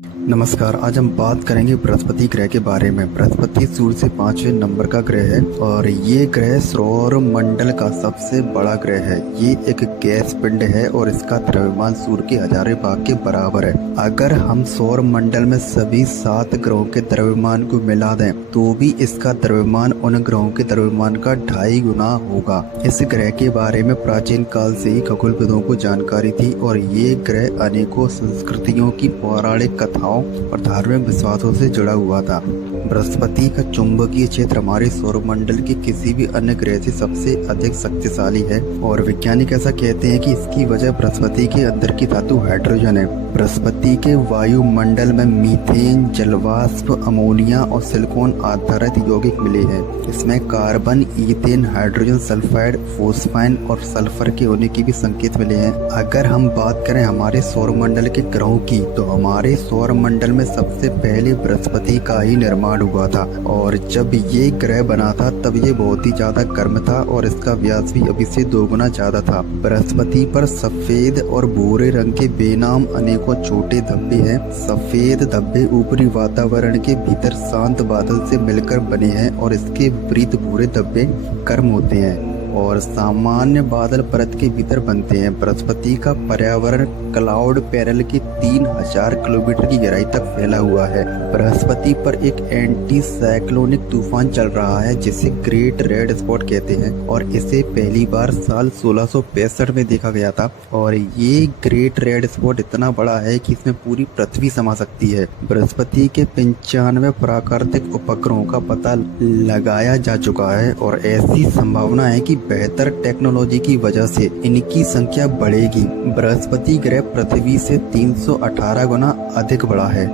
नमस्कार। आज हम बात करेंगे बृहस्पति ग्रह के बारे में। बृहस्पति सूर्य से 5वें नंबर का ग्रह है और ये ग्रह सौर मंडल का सबसे बड़ा ग्रह है। ये एक गैस पिंड है और इसका द्रव्यमान सूर्य के 1000वें भाग के बराबर है। अगर हम सौर मंडल में सभी 7 ग्रहों के द्रव्यमान को मिला दें तो भी इसका द्रव्यमान उन ग्रहों के द्रव्यमान का 2.5 गुना होगा। इस ग्रह के बारे में प्राचीन काल से ही खगोलविदों को जानकारी थी और ये ग्रह अनेकों संस्कृतियों की पौराणिक कथाओं और धार्मिक विश्वासों से जुड़ा हुआ था। बृहस्पति का चुंबकीय क्षेत्र हमारे सौरमंडल के किसी भी अन्य ग्रह से सबसे अधिक शक्तिशाली है और वैज्ञानिक ऐसा कहते हैं कि इसकी वजह बृहस्पति के अंदर की धातु हाइड्रोजन है। बृहस्पति के वायुमंडल में मीथेन, जलवाष्प, अमोनिया और सिलिकॉन आधारित यौगिक मिले हैं। इसमें carbon, ethane, hydrogen sulphide, phosphine और सल्फर के होने की भी संकेत मिले हैं। अगर हम बात करें हमारे सौरमंडल के ग्रहों की तो हमारे सौरमंडल में सबसे पहले बृहस्पति का ही निर्माण हुआ था और जब ये ग्रह बना था तब ये बहुत ही ज्यादा गर्म था और इसका व्यास भी अभी से 2 गुना ज्यादा था। बृहस्पति पर सफेद और भूरे रंग के बेनाम अनेकों छोटे धब्बे हैं। सफेद धब्बे ऊपरी वातावरण के भीतर शांत बादल से मिलकर बने हैं और इसके विपरीत भूरे धब्बे गर्म होते हैं और सामान्य बादल परत के भीतर बनते हैं। बृहस्पति का पर्यावरण क्लाउड पैनल की 3000 किलोमीटर की गहराई तक फैला हुआ है। बृहस्पति पर एक एंटी साइक्लोनिक तूफान चल रहा है जिसे ग्रेट रेड स्पॉट कहते हैं और इसे पहली बार साल 1665 में देखा गया था और ये ग्रेट रेड स्पॉट इतना बड़ा है कि इसमें पूरी पृथ्वी समा सकती है। बृहस्पति के 95 प्राकृतिक उपग्रहों का पता लगाया जा चुका है और ऐसी संभावना है कि बेहतर टेक्नोलॉजी की वजह से इनकी संख्या बढ़ेगी। बृहस्पति ग्रह पृथ्वी से 318 गुना अधिक बड़ा है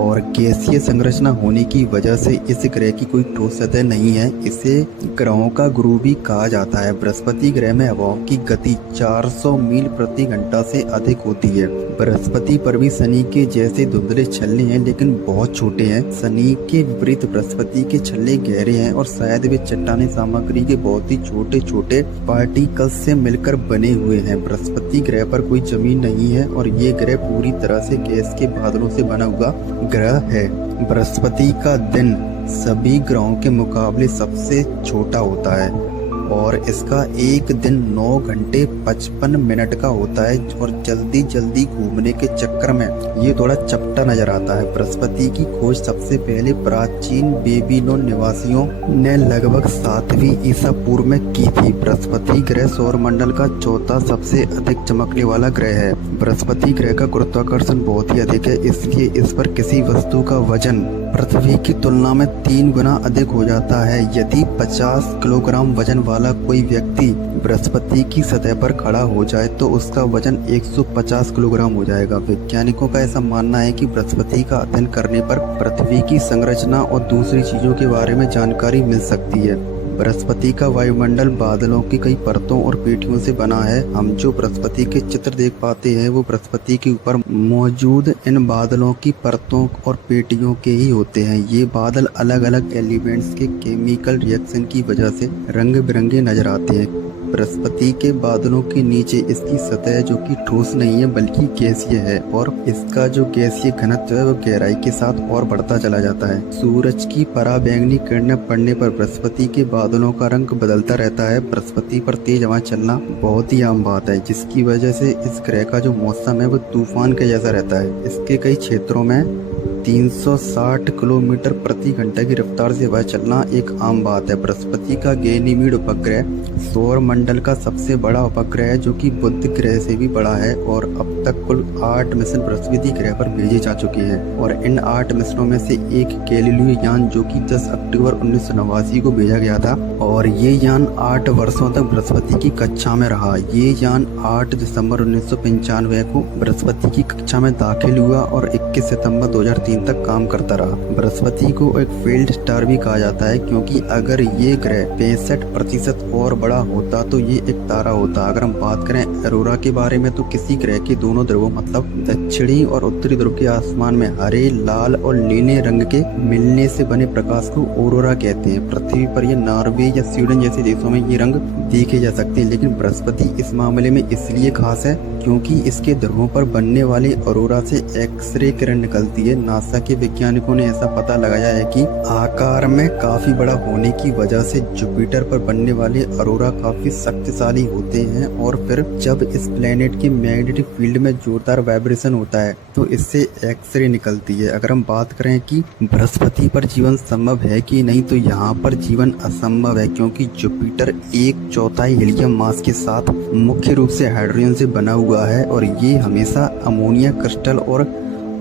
और गैसीय संरचना होने की वजह से इस ग्रह की कोई ठोस सतह नहीं है। इसे ग्रहों का गुरु भी कहा जाता है। बृहस्पति ग्रह में हवाओं की गति 400 मील प्रति घंटा से अधिक होती है। बृहस्पति पर भी शनि के जैसे धुंधले छल्ले हैं लेकिन बहुत छोटे हैं। शनि के विपरीत बृहस्पति के छल्ले गहरे हैं और शायद वे चट्टानी सामग्री के बहुत ही छोटे छोटे पार्टिकल्स से मिलकर बने हुए हैं। बृहस्पति ग्रह पर कोई जमीन नहीं है और ये ग्रह पूरी तरह से गैस के बादलों से बना हुआ ग्रह है। बृहस्पति का दिन सभी ग्रहों के मुकाबले सबसे छोटा होता है और इसका एक दिन 9 घंटे 55 मिनट का होता है और जल्दी जल्दी घूमने के चक्कर में ये थोड़ा चपटा नजर आता है। बृहस्पति की खोज सबसे पहले प्राचीन बेबीलोन निवासियों ने लगभग 7वीं ईसा पूर्व में की थी। बृहस्पति ग्रह सौरमंडल का चौथा सबसे अधिक चमकने वाला ग्रह है। बृहस्पति ग्रह का गुरुत्वाकर्षण बहुत ही अधिक है, इसलिए इस पर किसी वस्तु का वजन पृथ्वी की तुलना में 3 गुना अधिक हो जाता है। यदि 50 किलोग्राम वजन वाला कोई व्यक्ति बृहस्पति की सतह पर खड़ा हो जाए तो उसका वजन 150 किलोग्राम हो जाएगा। वैज्ञानिकों का ऐसा मानना है कि बृहस्पति का अध्ययन करने पर पृथ्वी की संरचना और दूसरी चीजों के बारे में जानकारी मिल सकती है। बृहस्पति का वायुमंडल बादलों की कई परतों और पेटियों से बना है। हम जो बृहस्पति के चित्र देख पाते हैं वो बृहस्पति के ऊपर मौजूद इन बादलों की परतों और पेटियों के ही होते हैं। ये बादल अलग अलग एलिमेंट्स के केमिकल रिएक्शन की वजह से रंग बिरंगे नजर आते हैं। बृहस्पति के बादलों के नीचे इसकी सतह जो कि ठोस नहीं है बल्कि गैसीय है और इसका जो गैसीय घनत्व है वो गहराई के साथ और बढ़ता चला जाता है। सूरज की पराबैंगनी किरणें पड़ने पर बृहस्पति के बादलों का रंग बदलता रहता है। बृहस्पति पर तेज हवा चलना बहुत ही आम बात है जिसकी वजह से इस ग्रह का जो मौसम है वो तूफान के जैसा रहता है। इसके कई क्षेत्रों में 360 किलोमीटर प्रति घंटे की रफ्तार से हवा चलना एक आम बात है। बृहस्पति का गैनीमीड उपग्रह सौर मंडल का सबसे बड़ा उपग्रह है जो कि बुध ग्रह से भी बड़ा है और अब तक कुल 8 मिशन बृहस्पति ग्रह पर भेजे जा चुके हैं और इन 8 मिशनों में से एक गैलीलियो यान जो कि 10 अक्टूबर 1989 को भेजा गया था और ये यान 8 वर्षों तक बृहस्पति की कक्षा में रहा। ये यान 8 दिसंबर 1995 को बृहस्पति की कक्षा में दाखिल हुआ और 21 सितंबर 2003 2003 तक काम करता रहा। बृहस्पति को एक फील्ड स्टार भी कहा जाता है क्योंकि अगर ये ग्रह 65% और बड़ा होता तो ये एक तारा होता। अगर हम बात करें अरोरा के बारे में तो किसी ग्रह के दोनों ध्रुवों मतलब दक्षिणी और उत्तरी ध्रुव के आसमान में हरे, लाल और नीले रंग के मिलने से बने प्रकाश को ऑरोरा कहते हैं। पृथ्वी पर ये नॉर्वे या स्वीडन जैसे देशों में ये रंग देखे जा सकते हैं, लेकिन बृहस्पति इस मामले में इसलिए खास है क्योंकि इसके ध्रुवों पर बनने वाली ऑरोरा से एक्सरे किरण निकलती है। नासा के वैज्ञानिकों ने ऐसा पता लगाया है कि आकार में काफी बड़ा होने की वजह से जुपिटर पर बनने वाले ऑरोरा काफी शक्तिशाली होते हैं और फिर जब इस प्लेनेट के मैग्नेटिक फील्ड में जोरदार वाइब्रेशन होता है तो इससे एक्सरे निकलती है। अगर हम बात करें कि बृहस्पति पर जीवन संभव है कि नहीं तो यहाँ पर जीवन असंभव है क्योंकि जुपिटर 1/4 हीलियम मास के साथ मुख्य रूप से हाइड्रोजन से बना हुआ है और ये हमेशा अमोनिया क्रिस्टल और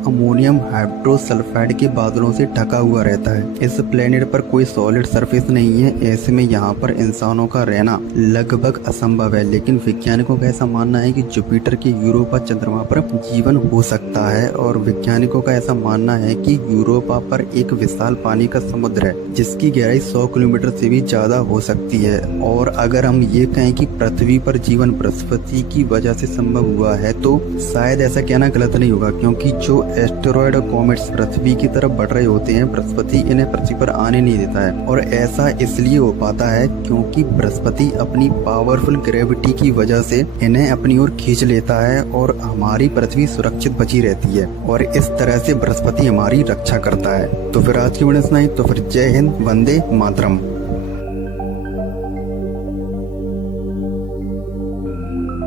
अमोनियम हाइड्रोसल्फाइड के बादलों से ढका हुआ रहता है। इस प्लेनेट पर कोई सॉलिड सरफेस नहीं है, ऐसे में यहाँ पर इंसानों का रहना लगभग असंभव है। लेकिन वैज्ञानिकों का ऐसा मानना है कि जुपिटर के यूरोपा चंद्रमा पर जीवन हो सकता है और वैज्ञानिकों का ऐसा मानना है कि यूरोपा पर एक विशाल पानी का समुद्र है जिसकी गहराई 100 किलोमीटर से भी ज्यादा हो सकती है। और अगर हम ये कहें कि पृथ्वी पर जीवन बृहस्पति की वजह से संभव हुआ है तो शायद ऐसा कहना गलत नहीं होगा क्योंकि जो एस्टेरॉयड और कॉमेट्स पृथ्वी की तरफ बढ़ रहे होते हैं बृहस्पति इन्हें पृथ्वी पर आने नहीं देता है और ऐसा इसलिए हो पाता है क्योंकि बृहस्पति अपनी पावरफुल ग्रेविटी की वजह से इन्हें अपनी ओर खींच लेता है और हमारी पृथ्वी सुरक्षित बची रहती है और इस तरह से बृहस्पति हमारी रक्षा करता है। तो फिर आज की वीडियो इतना ही। तो फिर जय हिंद, वंदे मातरम।